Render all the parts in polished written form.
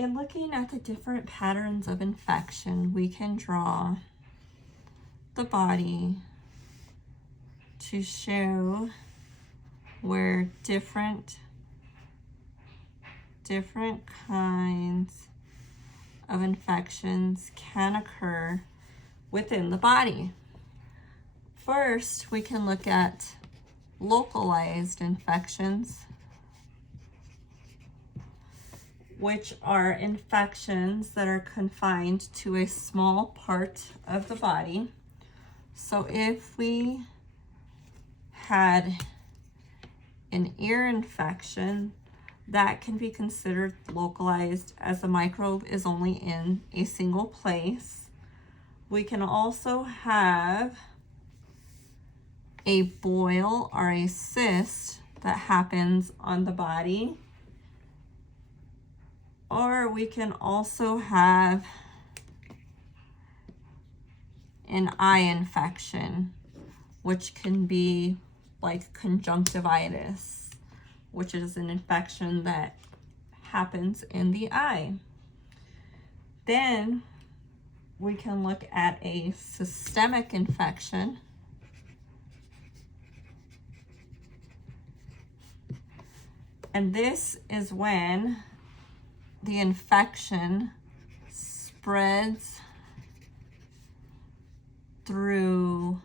In looking at the different patterns of infection, we can draw the body to show where different kinds of infections can occur within the body. First, we can look at localized infections, which are infections that are confined to a small part of the body. So if we had an ear infection, that can be considered localized as the microbe is only in a single place. We can also have a boil or a cyst that happens on the body. Or we can also have an eye infection, which can be like conjunctivitis, which is an infection that happens in the eye. Then we can look at a systemic infection. And this is when the infection spreads through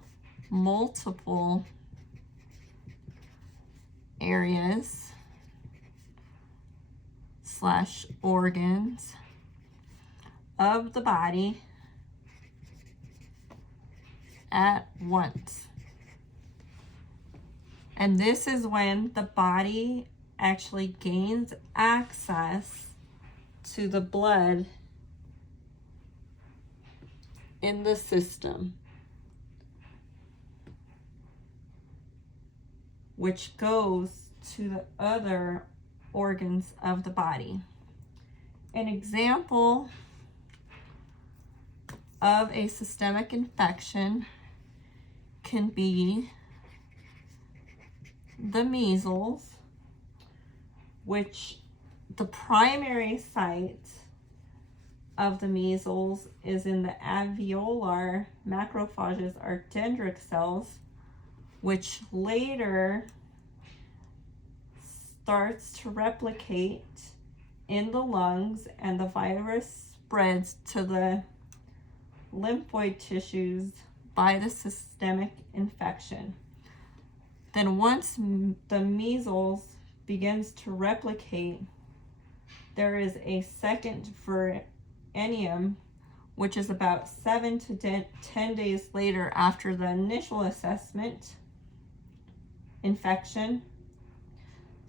multiple areas / organs of the body at once. And this is when the body actually gains access to the blood in the system, which goes to the other organs of the body. An example of a systemic infection can be the measles, which the primary site of the measles is in the alveolar macrophages or dendritic cells, which later starts to replicate in the lungs, and the virus spreads to the lymphoid tissues by the systemic infection. Then once the measles begins to replicate, there is a second viridium, which is about 7 to 10 days later after the initial assessment infection.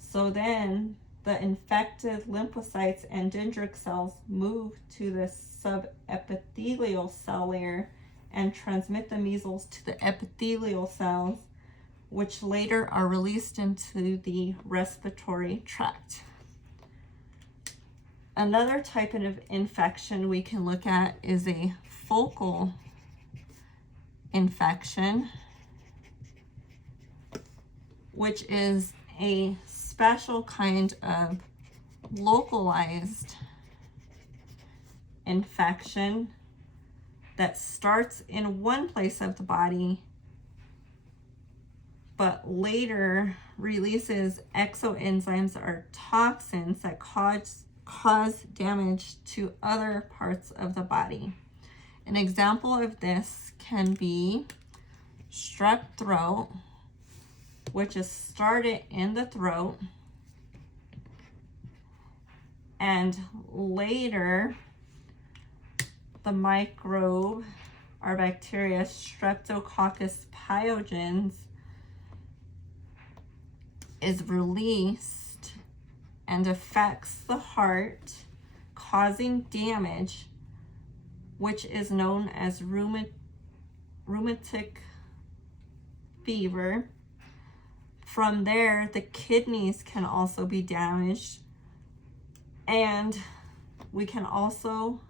So then the infected lymphocytes and dendritic cells move to the subepithelial cell layer and transmit the measles to the epithelial cells, which later are released into the respiratory tract. Another type of infection we can look at is a focal infection, which is a special kind of localized infection that starts in one place of the body but later releases exoenzymes or toxins that cause damage to other parts of the body. An example of this can be strep throat, which is started in the throat and later the microbe or bacteria Streptococcus pyogenes is released and affects the heart, causing damage, which is known as rheumatic fever. From there, the kidneys can also be damaged, and we can also,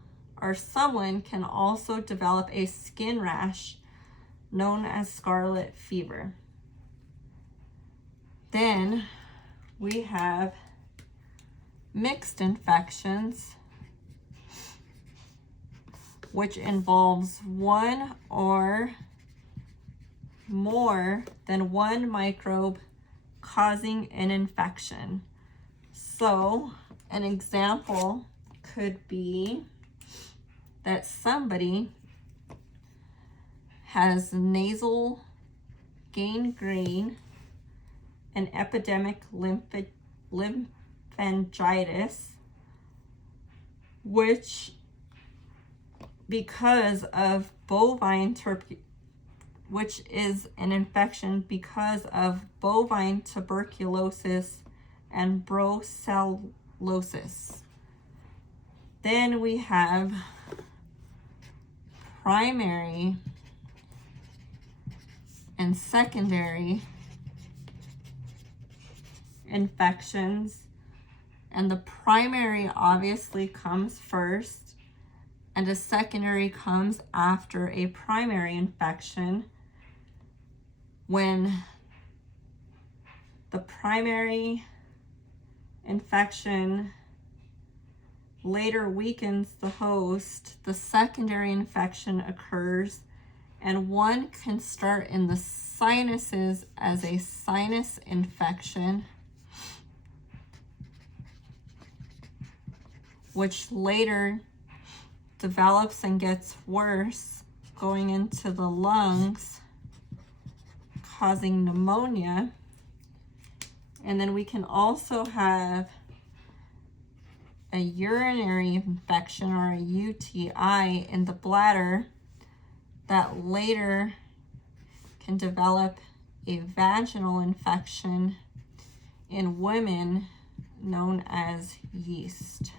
or someone can also develop a skin rash known as scarlet fever. Then we have mixed infections, which involves one or more than one microbe causing an infection. So an example could be that somebody has nasal gangrene, an epidemic lymphangitis, which because of which is an infection because of bovine tuberculosis and brucellosis. Then we have primary and secondary infections, and the primary obviously comes first, and a secondary comes after a primary infection. When the primary infection later weakens the host, the secondary infection occurs, and one can start in the sinuses as a sinus infection, which later develops and gets worse, going into the lungs, causing pneumonia. And then we can also have a urinary infection, or a UTI, in the bladder that later can develop a vaginal infection in women known as yeast.